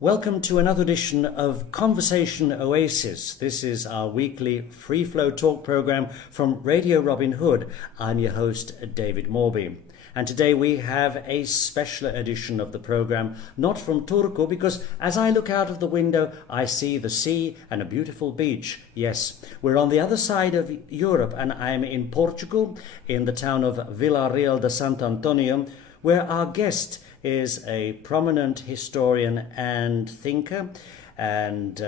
Welcome to another edition of Conversation Oasis. This is our weekly free-flow talk program from Radio Robin Hood. I'm your host, David Mawby. And today we have a special edition of the program, not from Turku, because as I look out of the window, I see the sea and a beautiful beach. Yes, we're on the other side of Europe, and I'm in Portugal, in the town of Villarreal de Santo Antonio, where our guest is a prominent historian and thinker and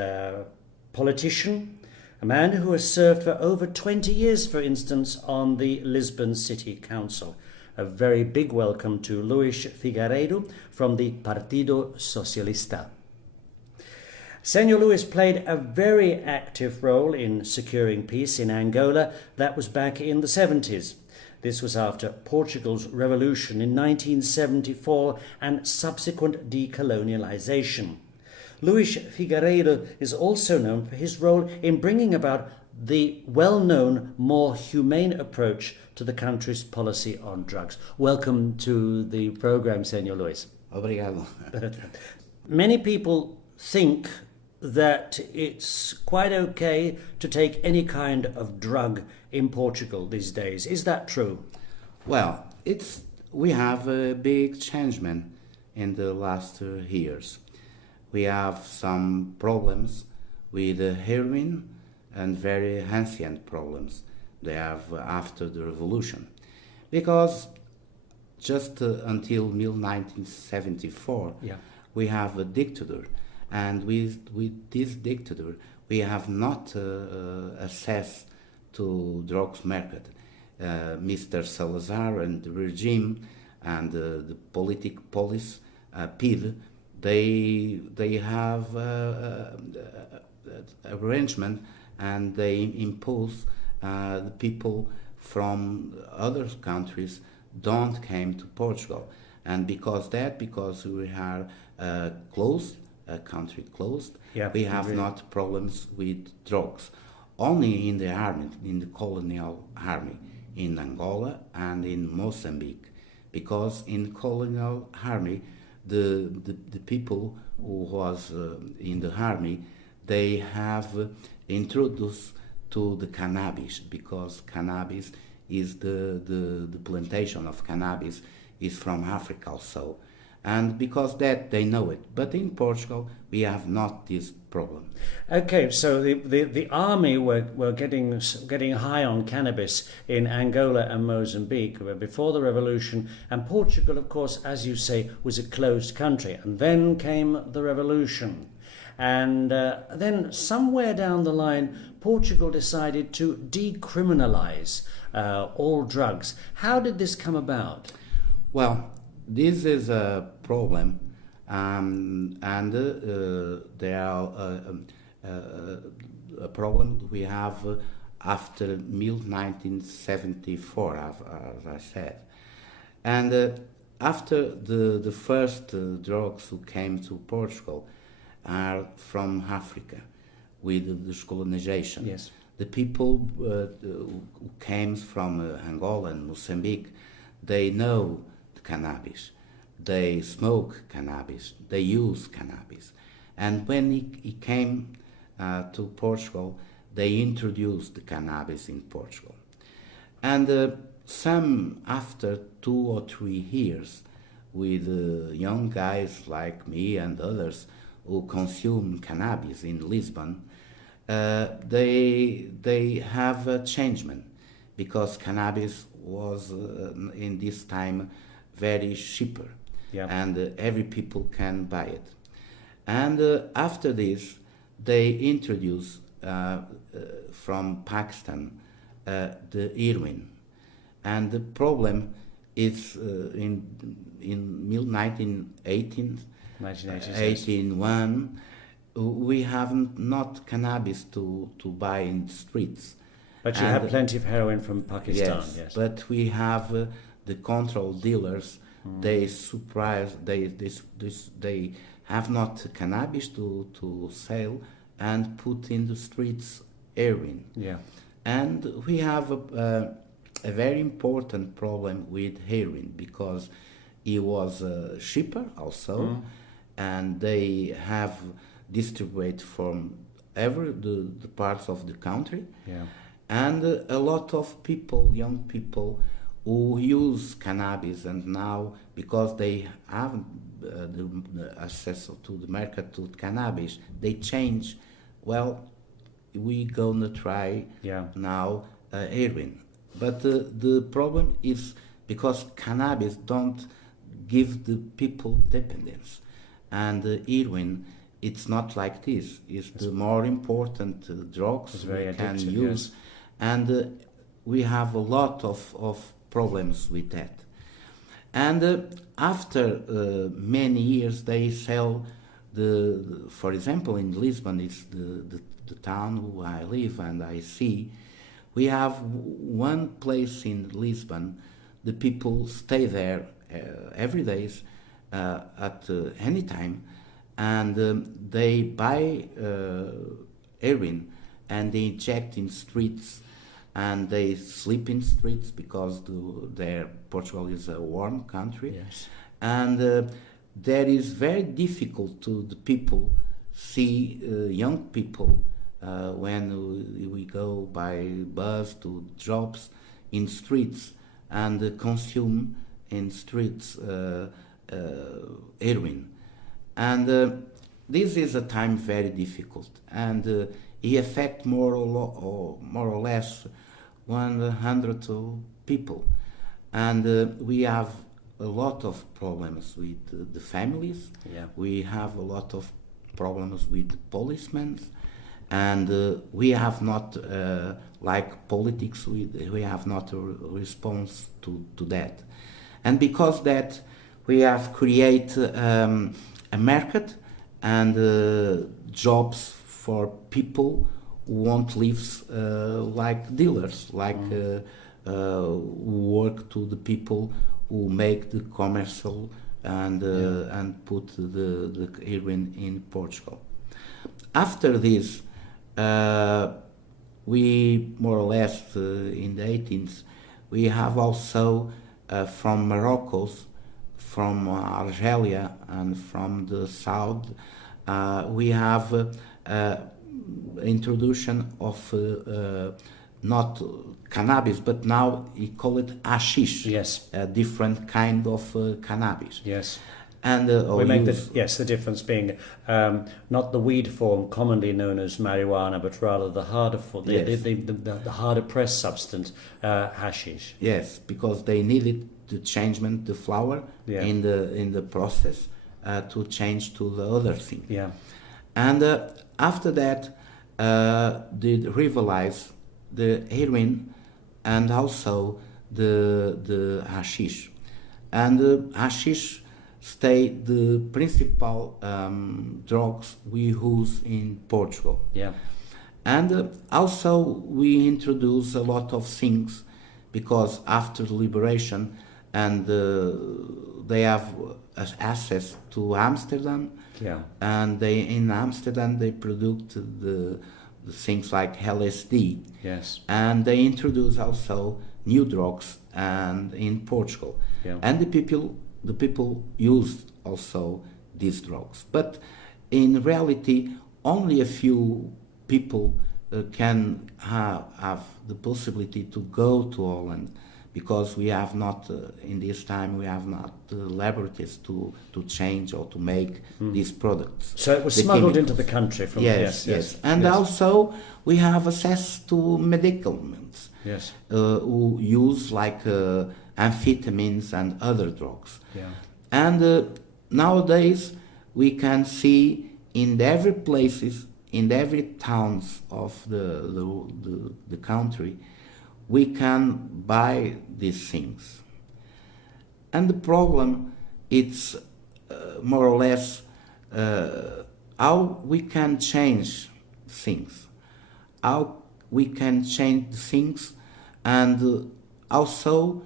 politician, a man who has served for over 20 years, for instance, on the Lisbon City Council. A very big welcome to Luis Fingueiredo from the Partido Socialista. Senor Luis played a very active role in securing peace in Angola. That was back in the 70s. This was after Portugal's revolution in 1974 and subsequent decolonialization. Luis Fingueiredo is also known for his role in bringing about the well-known, more humane approach to the country's policy on drugs. Welcome to the program, Senor Luis. Obrigado. Many people think that it's quite okay to take any kind of drug in Portugal these days. Is that true? Well, we have a big changement in the last years. We have some problems with heroin and very ancient problems they have after the revolution. Because just until 1974, we have a dictator. And with this dictator, we have not access to drugs market. Mr. Salazar and the regime and the police, PID, they have arrangement and they impose the people from other countries don't came to Portugal. And because we are closed, a country closed, we have not problems with drugs. Only in the army, in the colonial army, in Angola and in Mozambique, because in colonial army, the people who was in the army, they have introduced to the cannabis, because cannabis is the plantation of cannabis is from Africa also. And because that they know it. But in Portugal, we have not this problem. Okay, so the army were getting high on cannabis in Angola and Mozambique before the revolution. And Portugal, of course, as you say, was a closed country. And then came the revolution. And then somewhere down the line, Portugal decided to decriminalize all drugs. How did this come about? Well, this is a problem, and there are a problem we have after 1974, as I said. And after the first drugs who came to Portugal are from Africa with the decolonization. Yes. The people who came from Angola and Mozambique, they know cannabis, they smoke cannabis, they use cannabis. And when he came to Portugal, they introduced the cannabis in Portugal. And some after 2 or 3 years with young guys like me and others who consume cannabis in Lisbon, they have a changement, because cannabis was in this time very cheaper, and every people can buy it. And after this, they introduced from Pakistan the heroin, and the problem is in 1981 we have not cannabis to buy in the streets. But you have plenty of heroin from Pakistan. Yes. But we have the control dealers. They surprise. They have not cannabis to sell and put in the streets heroin. Yeah. And we have a very important problem with heroin, because it was cheaper also, and they have distributed from every the parts of the country. Yeah. And a lot of people, young people, who use cannabis, and now because they have the access to the market to cannabis, they change. Well, we gonna try Yeah. now heroin, but the problem is because cannabis don't give the people dependence, and heroin, it's not like this. It's the more important drugs we can use, yes. and we have a lot of problems with that. And after many years, they sell for example, in Lisbon, it's the town where I live and I see, we have one place in Lisbon. The people stay there every day at any time, and they buy heroin and they inject in streets, and they sleep in streets because Portugal is a warm country. Yes. And that is very difficult to the people see young people when we go by bus to jobs in streets and consume in streets heroin. And this is a time very difficult, and it affects more or less 100 people, and we have a lot of problems with the families. Yeah. We have a lot of problems with policemen, and we have not like politics. We have not a response to that, and because that we have created a market and jobs for people who won't live like dealers, like who work to the people who make the commercial and put the heroin in Portugal. After this, we more or less in the 18th, we have also from Morocco, from Algeria, and from the south, we have introduction of not cannabis, but now we call it hashish. Yes. A different kind of cannabis. Yes. And we make the difference being not the weed form commonly known as marijuana, but rather the harder form, the harder pressed substance, hashish. Yes, because they needed to change the flower in the process to change to the other thing. Yeah. And after that, they rivalize the heroin and also the hashish. And the hashish stay the principal drugs we use in Portugal. Yeah. And also we introduce a lot of things because after the liberation and they have access to Amsterdam. Yeah. And in Amsterdam they produced the things like LSD. Yes. And they introduce also new drugs and in Portugal. Yeah. And the people used also these drugs. But in reality, only a few people can have the possibility to go to Holland, because we have not, in this time, we have not laboratories to change or to make these products. So it was smuggled into the country from... Yes. And also we have access to medicaments. Yes. Who use like amphetamines and other drugs. Yeah. And nowadays we can see in every places, in every towns of the country, we can buy these things. And the problem is more or less how we can change things, how we can change things, and also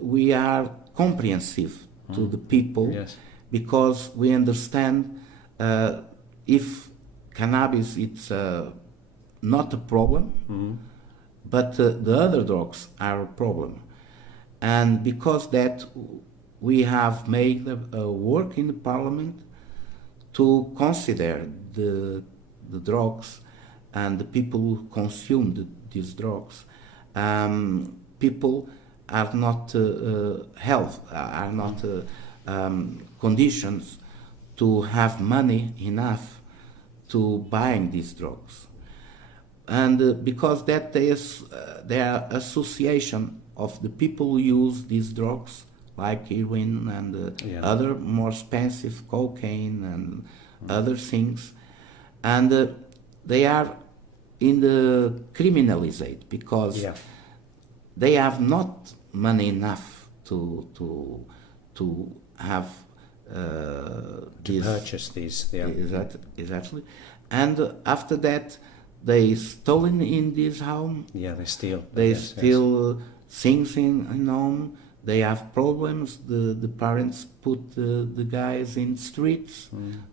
we are comprehensive to the people. Yes. Because we understand if cannabis it's not a problem, but the other drugs are a problem. And because that we have made work in the parliament to consider the drugs and the people who consume these drugs. People are not conditions to have money enough to buying these drugs, and because that there are association of the people who use these drugs like heroin and other more expensive cocaine and other things, and they are in the criminalizate because they have not money enough to have to purchase these. Exactly, and after that they stolen in this home. They steal. They steal things in home. They have problems. The parents put the guys in streets.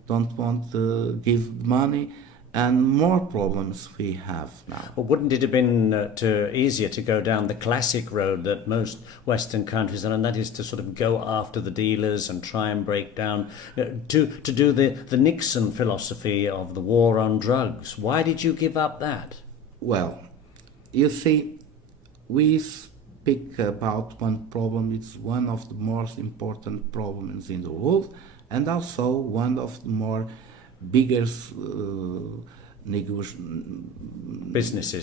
Don't want to give money. And more problems we have now. Well, wouldn't it have been easier to go down the classic road that most Western countries are, and that is to sort of go after the dealers and try and break down, to do the Nixon philosophy of the war on drugs? Why did you give up that? Well, you see, we speak about one problem. It's one of the most important problems in the world, and also one of the more biggest business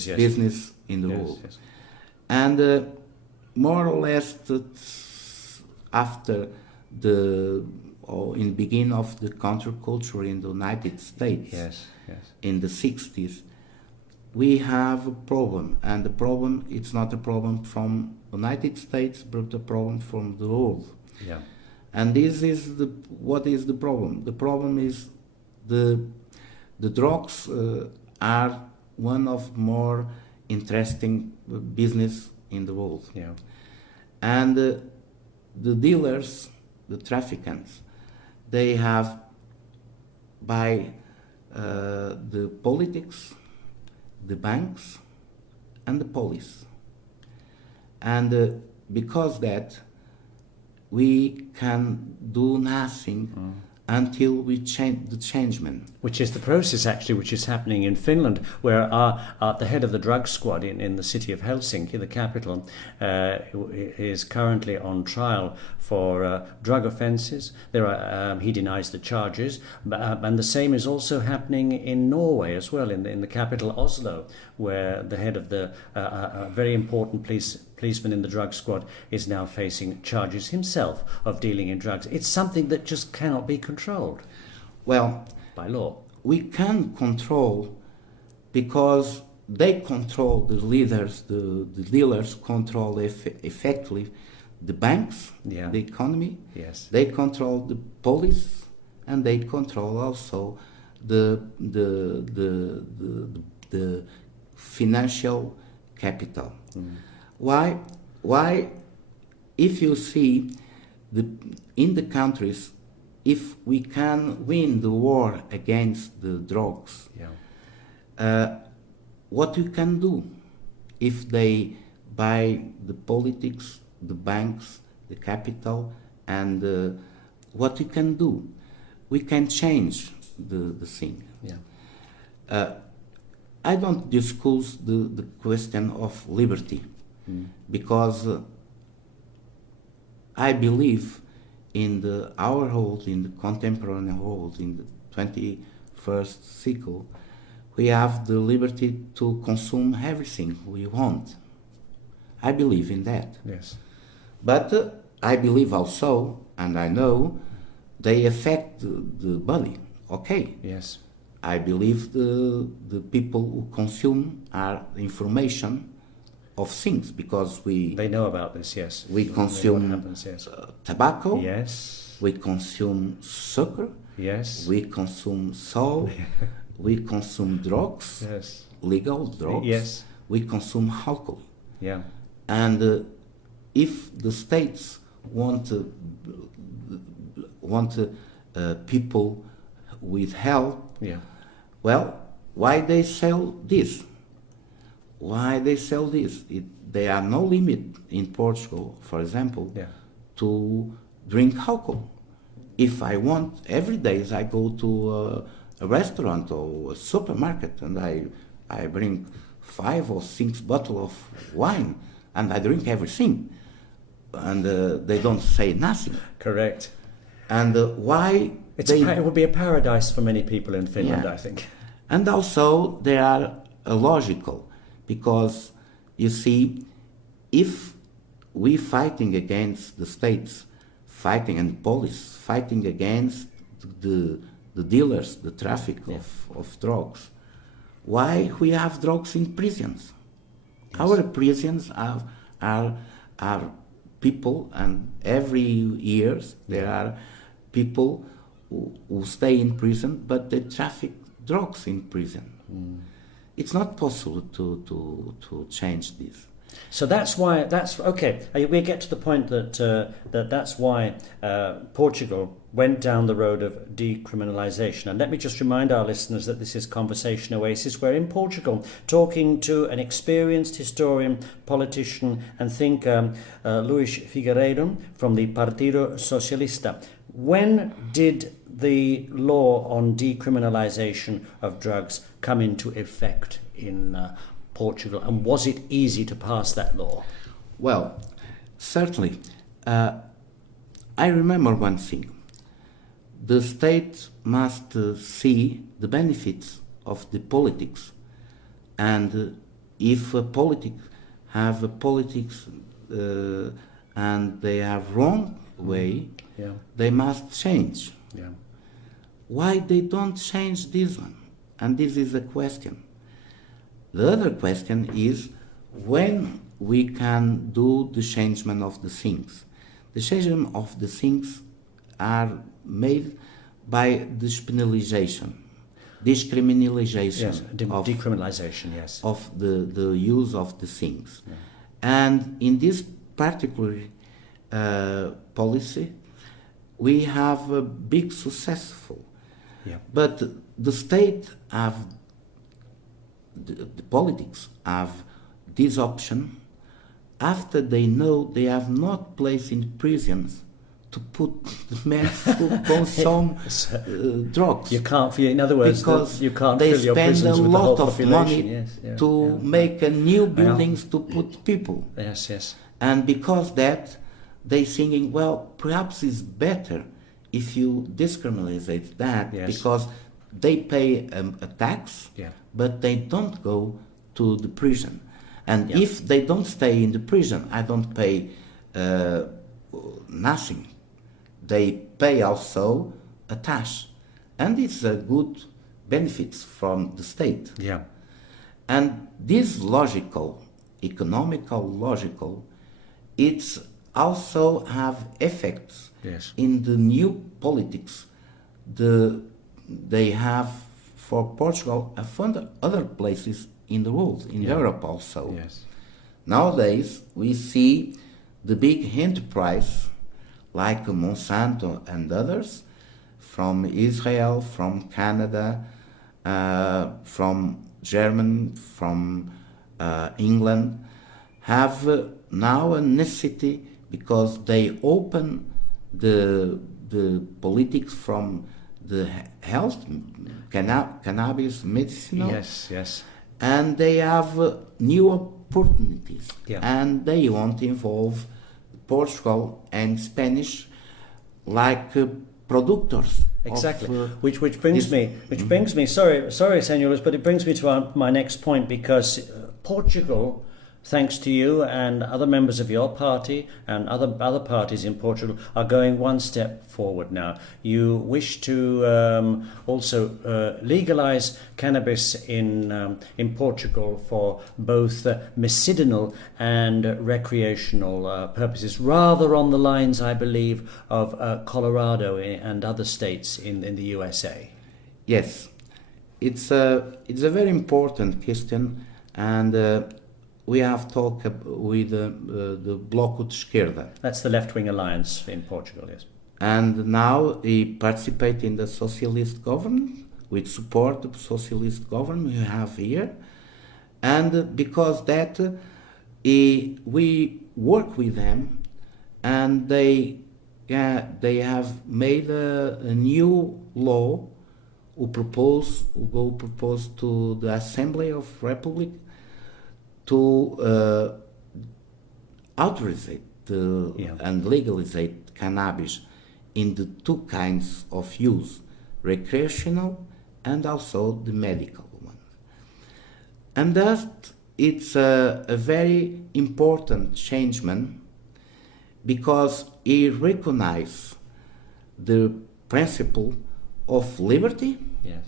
in the world. And more or less after in the beginning of the counterculture in the United States, in the 60s, we have a problem, and the problem, it's not a problem from the United States, but a problem from the world. And this is what is the problem? The problem is the drugs are one of more interesting business in the world. And the dealers, the traffickers, they have by the politics, the banks, and the police. And because that, we can do nothing until we change the changement. Which is the process, actually, which is happening in Finland, where the head of the drug squad in the city of Helsinki, the capital, is currently on trial for drug offences. He denies the charges, and the same is also happening in Norway as well, in the capital Oslo, where the head of the very important policeman in the drug squad is now facing charges himself of dealing in drugs. It's something that just cannot be controlled. Well, by law. We can control because they control the leaders, the dealers control effectively the banks, the economy. They control the police, and they control also the financial capital. Why? If you see in the countries, if we can win the war against the drugs, what you can do if they buy the politics, the banks, the capital, and what you can do? We can change the thing. I don't discuss the question of liberty because I believe in our world, in the contemporary world, in the 21st cycle, we have the liberty to consume everything we want. I believe in that. But I believe also, and I know, they affect the body. I believe the people who consume are information of things because they know about this. We consume tobacco. We consume sugar. We consume salt. We consume drugs. Legal drugs. We consume alcohol. And if the states want people with health, well, why they sell this? There are no limit in Portugal, for example, to drink alcohol. if I want, every day I go to a restaurant or a supermarket and I bring 5 or 6 bottles of wine and I drink everything. And they don't say nothing. Correct. And why? It would be a paradise for many people in Finland, Yeah. I think. And also they are illogical, because you see, if we fighting against the states, fighting and police, fighting against the dealers, the traffic of drugs, why we have drugs in prisons? Yes. Our prisons are people, and every year there are people who stay in prison, but they traffic drugs in prison. It's not possible to change this. So that's okay. We get to the point that's why Portugal went down the road of decriminalisation. And let me just remind our listeners that this is Conversation Oasis. We're in Portugal talking to an experienced historian, politician and thinker, Luis Fingueiredo from the Partido Socialista. When did the law on decriminalisation of drugs come into effect in Portugal, and was it easy to pass that law? Well, certainly. I remember one thing. The state must see the benefits of the politics, and if a have a politics and they have wrong way, they must change. Yeah. Why they don't change this one? And this is a question. The other question is when we can do the changement of the things. The changement of the things are made by decriminalization. Yes, decriminalization, yes. Of the use of the things. Yeah. And in this particular policy, we have a big successful. Yeah. But the state have, the politics have this option after they know they have not placed in prisons to put the men who consume drugs. You can't, in other words, because you can't they fill your spend prisons a with the whole lot of population. money to make a new buildings to put people. Yes, yes. And because that, they thinking, well, perhaps it's better if you decriminalize that, because they pay a tax, but they don't go to the prison. And if they don't stay in the prison, I don't pay nothing. They pay also a tax. And it's a good benefits from the state. Yeah. And this logical, economical logical, it's also have effects in the new politics they have for Portugal and for other places in the world, in Europe also. Yes. Nowadays, we see the big enterprise like Monsanto and others from Israel, from Canada, from Germany, from England, have now a necessity because they open the politics from the health, cannabis, medicinal. Yes, yes. And they have new opportunities. Yeah. And they want to involve Portugal and Spanish like producers. Exactly. Of, which brings me. Sorry, Senores, but it brings me to my next point, because Portugal, thanks to you and other members of your party and other parties in Portugal, are going one step forward now. You wish to also legalise cannabis in Portugal for both medicinal and recreational purposes, rather on the lines, I believe, of Colorado and other states in the USA. Yes, it's a very important question, and we have talked with the Bloco de Esquerda. That's the left-wing alliance in Portugal, yes. And now he participates in the socialist government, with support of socialist government we have here. And because that, we work with them, and they yeah, they have made a new law who go propose to the Assembly of Republic to authorize it and legalize cannabis in the two kinds of use, recreational and also the medical one. And thus, it's a very important changement because it recognizes the principle of liberty, Yes.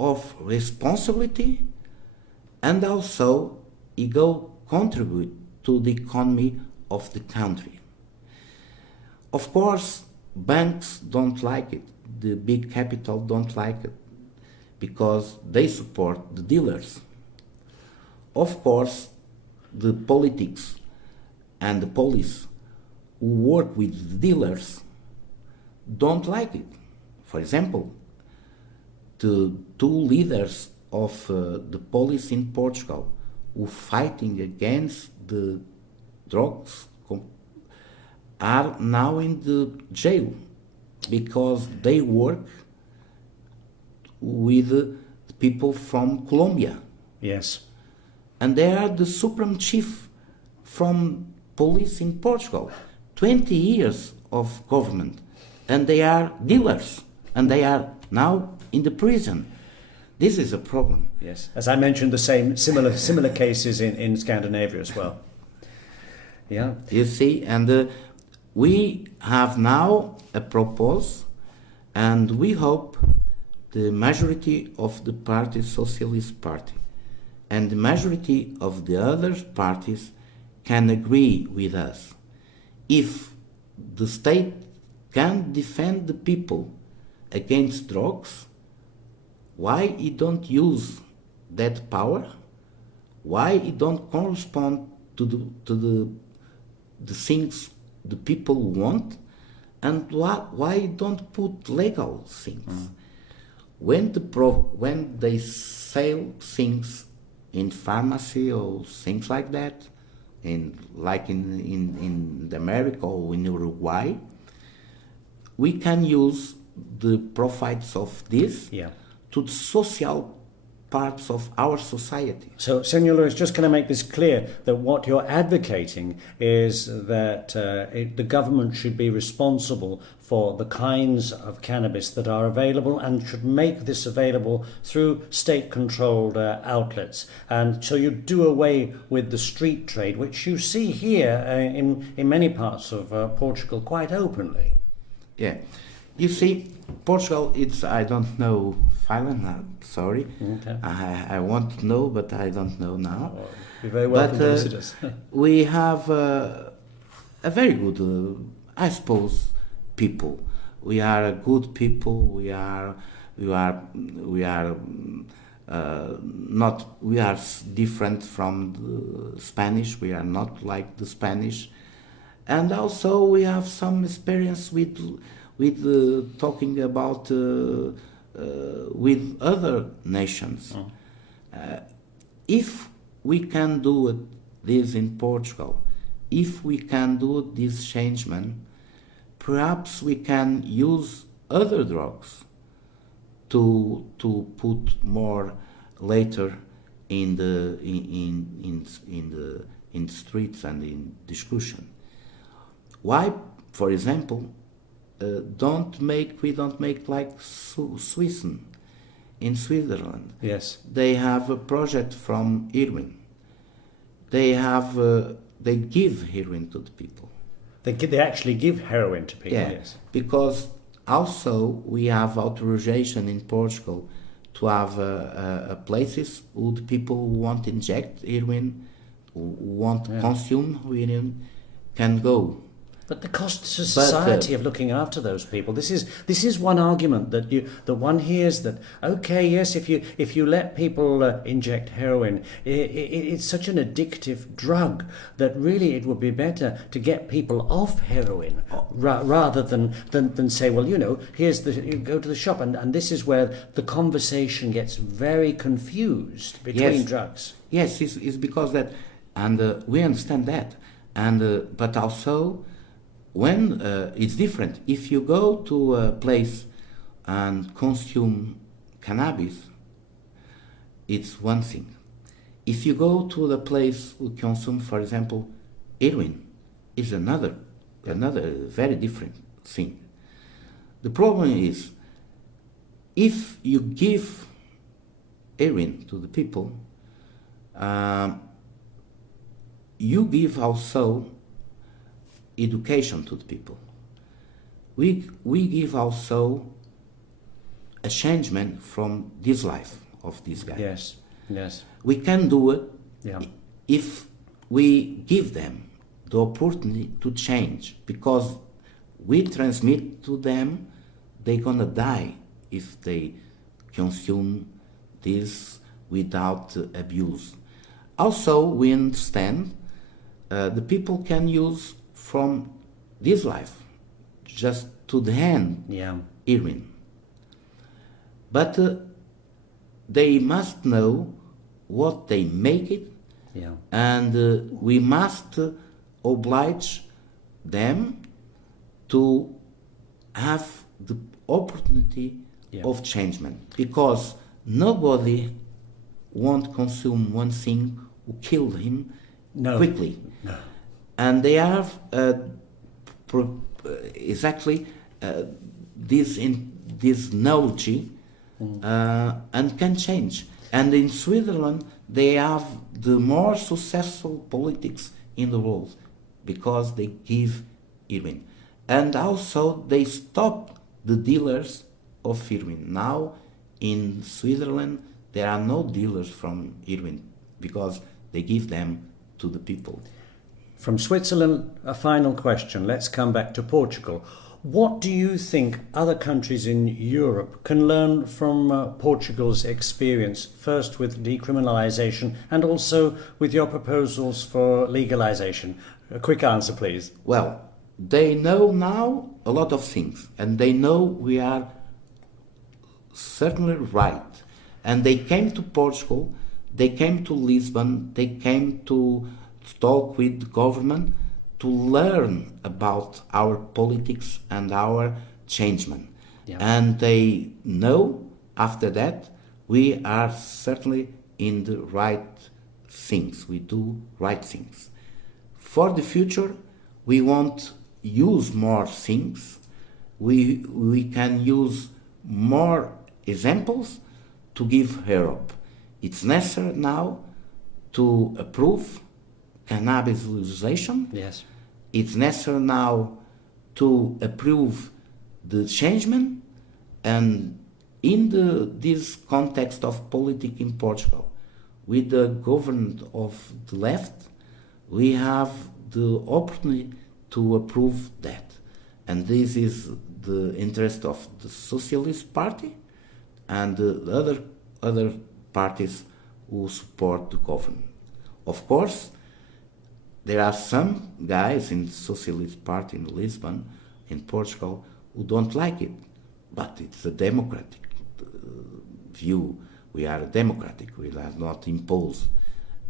of responsibility, and also it go contribute to the economy of the country. Of course, banks don't like it. The big capital don't like it because they support the dealers. Of course, the politics and the police who work with the dealers don't like it. For example, the two leaders of the police in Portugal who fighting against the drugs are now in the jail because they work with the people from Colombia. Yes. And they are the supreme chief from police in Portugal. 20 years of government, and they are dealers, and they are now in the prison. This is a problem. Yes. As I mentioned, the similar cases in Scandinavia as well. Yeah. You see, and we have now a proposal, and we hope the majority of the party, Socialist Party, and the majority of the other parties can agree with us. If the state can defend the people against drugs, why it don't use that power? Why it don't correspond to the things the people want? And why it don't put legal things? When they sell things in pharmacy or things like that, in America or in Uruguay, we can use the profits of this to the social parts of our society. So, Senor Luis, just going to make this clear that what you're advocating is that the government should be responsible for the kinds of cannabis that are available and should make this available through state-controlled outlets. And so you do away with the street trade, which you see here in many parts of Portugal quite openly. Yeah. You see, Portugal, I don't know Finland, sorry. Okay. I want to know, but I don't know now. Oh, you're very welcome to visit us. We have a very good, I suppose, people. We are good people. We are different from the Spanish. We are not like the Spanish, and also we have some experience with talking about with other nations. If we can do this in Portugal, if we can do this changement, perhaps we can use other drugs to put more later in the streets and in discussion. Why, for example, we don't make like Switzerland. In Switzerland, yes, they have a project from heroin. They give heroin to the people. They actually give heroin to people. Yeah, yes, because also we have authorization in Portugal to have places where the people who want to inject heroin, who want to consume heroin, can go. But the cost to society of looking after those people. This is one argument that one hears, that okay, yes, if you let people inject heroin, it's such an addictive drug that really it would be better to get people off heroin rather than say, well, you go to the shop, and this is where the conversation gets very confused between drugs. Yes, it's because that, and we understand that, and but also when it's different. If you go to a place and consume cannabis, it's one thing. If you go to the place who consume, for example, heroin, is another very different thing. The problem is, if you give heroin to the people, you give also education to the people. We give also a changement from this life of this guy. Yes, yes. We can do it if we give them the opportunity to change, because we transmit to them they're gonna die if they consume this without abuse. Also, we understand the people can use from this life just to the end heroin. But they must know what they make it, and we must oblige them to have the opportunity of changement, because nobody won't consume one thing who killed him quickly. No. And they have exactly this knowledge and can change. And in Switzerland, they have the more successful politics in the world because they give heroin. And also they stop the dealers of heroin. Now in Switzerland, there are no dealers from heroin because they give them to the people. From Switzerland, a final question. Let's come back to Portugal. What do you think other countries in Europe can learn from Portugal's experience, first with decriminalisation and also with your proposals for legalisation? A quick answer, please. Well, they know now a lot of things, and they know we are certainly right. And they came to Portugal, they came to Lisbon, they came to talk with the government to learn about our politics and our changement. And they know after that we are certainly in the right things, we do right things. For the future, we won't use more things, we can use more examples to give hope. It's necessary now to approve cannabis legalization. Yes. It's necessary now to approve the changement, and in this context of politics in Portugal, with the government of the left, we have the opportunity to approve that. And this is the interest of the Socialist Party and the other parties who support the government. Of course, there are some guys in the Socialist Party in Lisbon, in Portugal, who don't like it, but it's a democratic view. We are democratic, we are not imposed.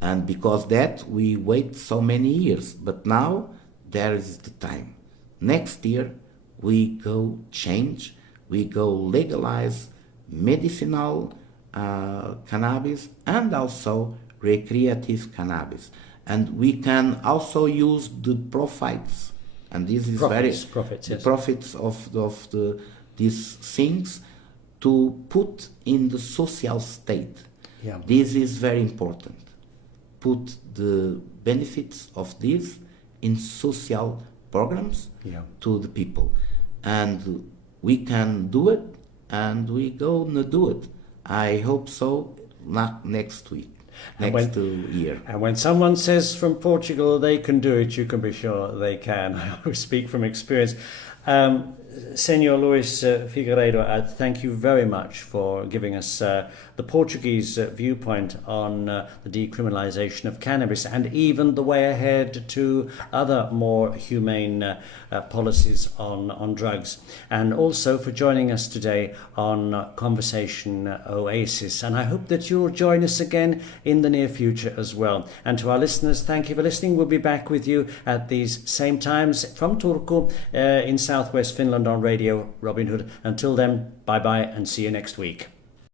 And because that, we wait so many years, but now there is the time. Next year, we go change, we go legalize medicinal cannabis and also recreative cannabis. And we can also use the profits, and this is profits of these things to put in the social state. This is very important. Put the benefits of this in social programs to the people, and we can do it, and we gonna do it. I hope so. Not next week. Next year. And when someone says from Portugal they can do it, you can be sure they can. I speak from experience. Senor Luis Figueiredo, thank you very much for giving us the Portuguese viewpoint on the decriminalisation of cannabis and even the way ahead to other more humane policies on drugs. And also for joining us today on Conversation Oasis. And I hope that you'll join us again in the near future as well. And to our listeners, thank you for listening. We'll be back with you at these same times from Turku in southwest Finland on Radio Robin Hood. Until then, bye-bye and see you next week.